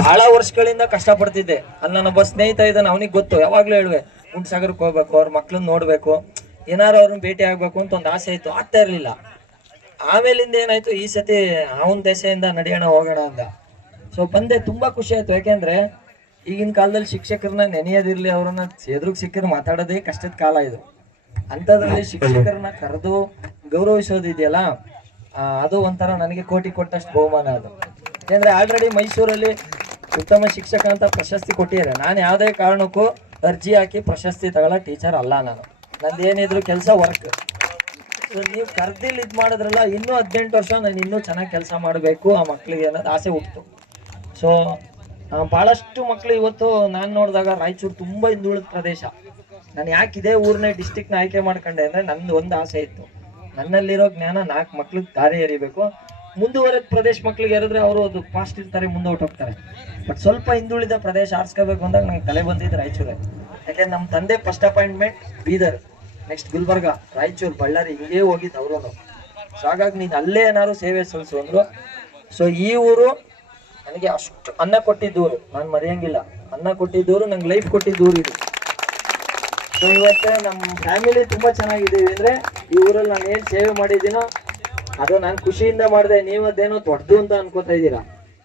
ಬಹಳ ವರ್ಷಗಳಿಂದ ಕಷ್ಟಪಡ್ತಿದ್ದೆ. ಅಲ್ಲಿ ನನ್ನ ಒಬ್ಬ ಸ್ನೇಹಿತ ಇದ್ದಾನೆ, ಅವನಿಗೆ ಗೊತ್ತು, ಯಾವಾಗ್ಲೂ ಹೇಳುವೆ, ಗುಂಡ್ಸಾಗರಕ್ಕೆ ಹೋಗ್ಬೇಕು, ಅವ್ರ ಮಕ್ಳನ್ನ ನೋಡ್ಬೇಕು, ಏನಾರು ಅವ್ರನ್ನ ಭೇಟಿ ಆಗ್ಬೇಕು ಅಂತ ಒಂದು ಆಸೆ ಇತ್ತು, ಆಗ್ತಾ ಇರ್ಲಿಲ್ಲ. ಆಮೇಲಿಂದ ಏನಾಯ್ತು, ಈ ಸತಿ ಅವನ ದೆಸೆಯಿಂದ ನಡೆಯೋಣ, ಹೋಗೋಣ ಅಂತ. ಸೊ ಬಂದೆ, ತುಂಬಾ ಖುಷಿ ಆಯ್ತು. ಯಾಕೆಂದ್ರೆ, ಈಗಿನ ಕಾಲದಲ್ಲಿ ಶಿಕ್ಷಕರನ್ನ ನೆನೆಯೋದಿರ್ಲಿ, ಅವ್ರನ್ನ ಎದುರುಗ್ ಸಿಕ್ಕಿದ್ರೆ ಮಾತಾಡೋದೇ ಕಷ್ಟದ ಕಾಲ ಇದು. ಅಂಥದ್ರಲ್ಲಿ ಶಿಕ್ಷಕರನ್ನ ಕರೆದು ಗೌರವಿಸೋದಿದೆಯಲ್ಲ ಅದು ಒಂಥರ ನನಗೆ ಕೋಟಿ ಕೊಟ್ಟಷ್ಟು ಬಹುಮಾನ ಅದು. ಯಾಕೆಂದ್ರೆ ಆಲ್ರೆಡಿ ಮೈಸೂರಲ್ಲಿ ಉತ್ತಮ ಶಿಕ್ಷಕ ಅಂತ ಪ್ರಶಸ್ತಿ ಕೊಟ್ಟಿದ್ದಾರೆ. ನಾನು ಯಾವುದೇ ಕಾರಣಕ್ಕೂ ಅರ್ಜಿ ಹಾಕಿ ಪ್ರಶಸ್ತಿ ತಗೊಳ್ಳೋ ಟೀಚರ್ ಅಲ್ಲ ನಾನು. ನಂದು ಏನಿದ್ರು ಕೆಲಸ ವರ್ಕ್ ನೀವು ಕರ್ದಿಲ್ ಇದು ಮಾಡಿದ್ರಲ್ಲ, ಇನ್ನೂ ಹದಿನೆಂಟು ವರ್ಷ ನಾನು ಇನ್ನೂ ಚೆನ್ನಾಗಿ ಕೆಲಸ ಮಾಡಬೇಕು. ಆ ಮಕ್ಕಳಿಗೆ ಅನ್ನೋದು ಆಸೆ ಹುಟ್ಟಿತು ಸೊ ಭಾಳಷ್ಟು ಮಕ್ಕಳು ಇವತ್ತು ನಾನು ನೋಡಿದಾಗ ರಾಯಚೂರು ತುಂಬ ಹಿಂದುಳಿದ ಪ್ರದೇಶ. ನಾನು ಯಾಕೆ ಇದೇ ಊರನ್ನೇ ಡಿಸ್ಟಿಕ್ನ ಆಯ್ಕೆ ಮಾಡ್ಕೊಂಡೆ ಅಂದರೆ ನಂದು ಒಂದು ಆಸೆ ಇತ್ತು. ನನ್ನಲ್ಲಿರೋ ಜ್ಞಾನ ನಾಲ್ಕು ಮಕ್ಳಿಗೆ ದಾರಿ ಎರಿಬೇಕು ಮುಂದುವರೆದ ಪ್ರದೇಶ ಮಕ್ಳಿಗೆ ಎರಿದ್ರೆ ಅವರು ಅದು ಫಾಸ್ಟ್ ಇರ್ತಾರೆ ಮುಂದೆ ಹೋಗ್ತಾರೆ. ಬಟ್ ಸ್ವಲ್ಪ ಹಿಂದುಳಿದ ಪ್ರದೇಶ ಆರಿಸ್ಕೋಬೇಕು ಅಂದಾಗ ನಂಗೆ ತಲೆ ಬಂದಿದ್ದು ರಾಯಚೂರೇ. ಯಾಕೆಂದ್ರೆ ನಮ್ಮ ತಂದೆ first appointment Bidar next Gulbarga, Raichur, Ballari, ಹಿಂಗೇ ಹೋಗಿದ್ದು ಅವರು ಸೊ ಹಾಗಾಗಿ ನೀನು ಅಲ್ಲೇ ಏನಾದ್ರು ಸೇವೆ ಸಲ್ಲಿಸು ಅಂದ್ರು. ಸೊ ಈ ಊರು ನನಗೆ ಅಷ್ಟು ಅನ್ನ ಕೊಟ್ಟಿದ್ದೂರು ನಾನು ಮರೆಯಂಗಿಲ್ಲ. ಅನ್ನ ಕೊಟ್ಟಿದ್ದೂರು ನಂಗೆ ಲೈಫ್ ಕೊಟ್ಟಿದ್ದೂರು ಇದು. ಸೊ ಇವತ್ತು ನಮ್ಮ ಫ್ಯಾಮಿಲಿ ತುಂಬ ಚೆನ್ನಾಗಿದ್ದೀವಿ ಅಂದರೆ ಈ ಊರಲ್ಲಿ ನಾನು ಏನು ಸೇವೆ ಮಾಡಿದ್ದೀನೋ ಅದು ನಾನು ಖುಷಿಯಿಂದ ಮಾಡಿದೆ. ನೀವು ಅದೇನೋ ದೊಡ್ಡದು ಅಂತ ಅನ್ಕೋತಾ ಇದ್ದೀರಾ?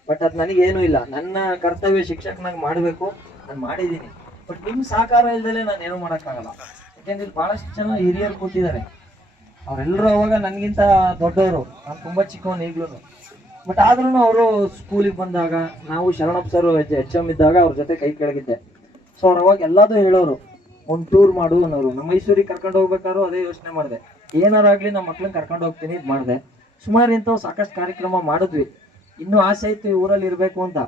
ಬಟ್ ಅದು ನನಗೇನು ಇಲ್ಲ. ನನ್ನ ಕರ್ತವ್ಯ ಶಿಕ್ಷಕನಾಗಿ ಮಾಡಬೇಕು. ನಾನು ಮಾಡಿದ್ದೀನಿ. ಬಟ್ ನಿಮ್ಮ ಸಹಕಾರ ಇಲ್ದಲೆ ನಾನು ಏನು ಮಾಡೋಕ್ಕಾಗಲ್ಲ. ಯಾಕೆಂದ್ರೆ ಇಲ್ಲಿ ಭಾಳಷ್ಟು ಜನ ಹಿರಿಯರು ಕೂತಿದ್ದಾರೆ. ಅವರೆಲ್ಲರೂ ಅವಾಗ ನನಗಿಂತ ದೊಡ್ಡವರು. ನಾನು ತುಂಬ ಚಿಕ್ಕವನು ಈಗಲೂ ಬಟ್ ಆದ್ರೂ ಅವರು ಸ್ಕೂಲಿಗೆ ಬಂದಾಗ, ನಾವು ಶರಣಪ್ಪ ಸರ್ ಎಚ್ ಎಂ ಇದ್ದಾಗ ಅವ್ರ ಜೊತೆ ಕೈ ಕೆಳಗಿದ್ದೆ. ಸೊ ಅವ್ರು ಅವಾಗ ಎಲ್ಲದೂ ಹೇಳೋರು. ಒಂದು ಟೂರ್ ಮಾಡು ಅನ್ನೋರು. ನಮ್ಮ ಮೈಸೂರಿಗೆ ಕರ್ಕೊಂಡು ಹೋಗ್ಬೇಕಾದ್ರು ಅದೇ ಯೋಚನೆ ಮಾಡಿದೆ. ಏನಾರಾಗ್ಲಿ ನಮ್ಮ ಮಕ್ಳನ್ನ ಕರ್ಕೊಂಡು ಹೋಗ್ತೀನಿ ಇದು ಮಾಡಿದೆ. ಸುಮಾರು ಇಂಥವು ಸಾಕಷ್ಟು ಕಾರ್ಯಕ್ರಮ ಮಾಡಿದ್ವಿ. ಇನ್ನೂ ಆಸೆ ಇತ್ತು ಈ ಊರಲ್ಲಿ ಇರಬೇಕು ಅಂತ.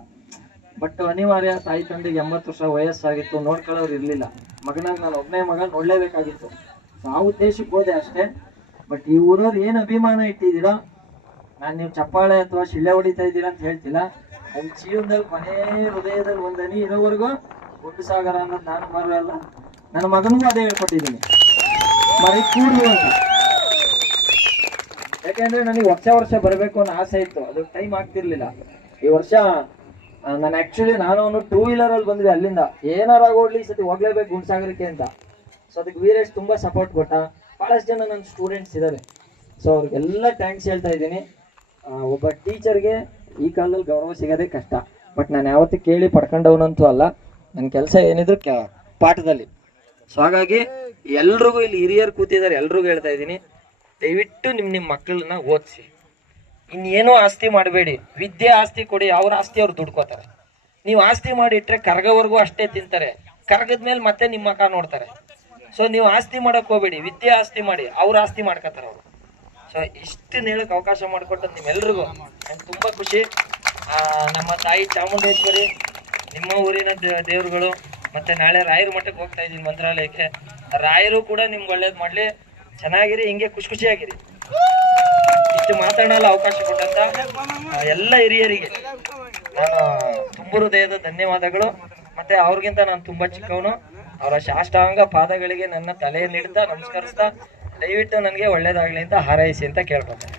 ಬಟ್ ಅನಿವಾರ್ಯ ತಾಯಿ ತಂದೆಗೆ ಎಂಬತ್ತು ವರ್ಷ ವಯಸ್ಸಾಗಿತ್ತು. ನೋಡ್ಕೊಳ್ಳೋರು ಇರಲಿಲ್ಲ. ಮಗನಾಗ ನಾನು ಒಬ್ಬನೇ ಮಗ ನೋಡಲೇಬೇಕಾಗಿತ್ತು ಆ ಉದ್ದೇಶಕ್ಕೆ ಹೋದೆ ಅಷ್ಟೇ. ಬಟ್ ಈ ಊರವ್ರು ಏನು ಅಭಿಮಾನ ಇಟ್ಟಿದ್ದೀರಾ? ನಾನು ನೀವು ಚಪ್ಪಾಳೆ ಅಥವಾ ಶಿಳ್ಳೆ ಹೊಡಿತಾ ಇದ್ದೀರಾ ಅಂತ ಹೇಳ್ತಿಲ್ಲ. ನನ್ನ ಜೀವನದಲ್ಲಿ ಕೊನೆ ಹೃದಯದಲ್ಲಿ ಒಂದು ಹನಿ ಇರೋವರೆಗೂ ಗುಂಡು ಸಾಗರ ಅನ್ನೋದು ನಾನು ಬರಲ್ಲ ನನ್ನ ಮಗನಿಗೂ ಅದೇ ಹೇಳ್ಕೊಟ್ಟಿದ್ದೀನಿ. ಮರಿ ಕೂಡು ಅಂತ. ಯಾಕೆಂದ್ರೆ ನನಗೆ ವರ್ಷ ವರ್ಷ ಬರಬೇಕು ಅನ್ನೋ ಆಸೆ ಇತ್ತು. ಅದು ಟೈಮ್ ಆಗ್ತಿರ್ಲಿಲ್ಲ. ಈ ವರ್ಷ ನಾನು ಆಕ್ಚುಲಿ ನಾನು ಟೂ ವೀಲರ್ ಅಲ್ಲಿ ಬಂದ್ವಿ ಅಲ್ಲಿಂದ. ಏನಾರ ಆಗೋಡ್ಲಿ ಸತಿ ಹೋಗ್ಲೇಬೇಕು ಗುಣಸಾಗರಕ್ಕೆ ಅಂತ. ಸೊ ಅದಕ್ಕೆ ವೀರೇಶ್ ತುಂಬಾ ಸಪೋರ್ಟ್ ಕೊಟ್ಟ. ಬಹಳಷ್ಟು ಜನ ನನ್ನ ಸ್ಟೂಡೆಂಟ್ಸ್ ಇದ್ದಾರೆ ಸೊ ಅವ್ರಿಗೆಲ್ಲ ಥ್ಯಾಂಕ್ಸ್ ಹೇಳ್ತಾ ಇದ್ದೀನಿ. ಒಬ್ಬ ಟೀಚರ್ಗೆ ಈ ಕಾಲದಲ್ಲಿ ಗೌರವ ಸಿಗೋದೇ ಕಷ್ಟ. ಬಟ್ ನಾನು ಯಾವತ್ತೂ ಕೇಳಿ ಪಡ್ಕೊಂಡವನಂತೂ ಅಲ್ಲ. ನನ್ನ ಕೆಲಸ ಏನಿದ್ರು ಪಾಠದಲ್ಲಿ. ಸೊ ಹಾಗಾಗಿ ಎಲ್ರಿಗೂ ಇಲ್ಲಿ ಹಿರಿಯರು ಕೂತಿದ್ದಾರೆ, ಎಲ್ರಿಗೂ ಹೇಳ್ತಾ ಇದ್ದೀನಿ. ದಯವಿಟ್ಟು ನಿಮ್ಮ ನಿಮ್ಮ ಮಕ್ಕಳನ್ನ ಓದಿಸಿ. ಇನ್ನೇನೋ ಆಸ್ತಿ ಮಾಡಬೇಡಿ. ವಿದ್ಯೆ ಆಸ್ತಿ ಕೊಡಿ, ಅವ್ರ ಆಸ್ತಿ ಅವ್ರು ದುಡ್ಕೋತಾರೆ. ನೀವು ಆಸ್ತಿ ಮಾಡಿಟ್ರೆ ಕರ್ಗವರೆಗೂ ಅಷ್ಟೇ ತಿಂತಾರೆ. ಕರ್ಗದ ಮೇಲೆ ಮತ್ತೆ ನಿಮ್ಮ ಮಕ್ಕ ನೋಡ್ತಾರೆ. ಸೊ ನೀವು ಆಸ್ತಿ ಮಾಡಕ್ ಹೋಗ್ಬೇಡಿ. ವಿದ್ಯೆ ಆಸ್ತಿ ಮಾಡಿ, ಅವ್ರ ಆಸ್ತಿ ಮಾಡ್ಕೋತಾರೆ ಅವರು. ಸೊ ಇಷ್ಟು ಹೇಳಕ್ ಅವಕಾಶ ಮಾಡಿಕೊಟ್ಟು ನಿಮ್ಮೆಲ್ರಿಗೂ. ನಂಗೆ ತುಂಬಾ ಖುಷಿ. ನಮ್ಮ ತಾಯಿ ಚಾಮುಂಡೇಶ್ವರಿ, ನಿಮ್ಮ ಊರಿನ ದೇವ್ರುಗಳು ಮತ್ತೆ ನಾಳೆ ರಾಯರ ಮಠಕ್ಕೆ ಹೋಗ್ತಾ ಇದ್ದೀನಿ ಮಂತ್ರಾಲಯಕ್ಕೆ. ರಾಯರು ಕೂಡ ನಿಮ್ಗೆ ಒಳ್ಳೇದು ಮಾಡ್ಲಿ. ಚೆನ್ನಾಗಿರಿ, ಹಿಂಗೆ ಖುಷಿ ಖುಷಿಯಾಗಿರಿ. ಇಷ್ಟು ಮಾತಾಡಲು ಅವಕಾಶ ಕೊಟ್ಟಂತ ಎಲ್ಲ ಹಿರಿಯರಿಗೆ ನಾನು ತುಂಬ ಹೃದಯದ ಧನ್ಯವಾದಗಳು. ಮತ್ತೆ ಅವ್ರಿಗಿಂತ ನಾನು ತುಂಬಾ ಚಿಕ್ಕವನು. ಅವರ ಶಾಷ್ಟಾಂಗ ಪಾದಗಳಿಗೆ ನನ್ನ ತಲೆಯನ್ನಿಡ್ತಾ ನಮಸ್ಕರಿಸ್ತಾ, ದಯವಿಟ್ಟು ನನಗೆ ಒಳ್ಳೇದಾಗಲಿ ಅಂತ ಹಾರೈಸಿ ಅಂತ ಕೇಳ್ಕೊತೇನೆ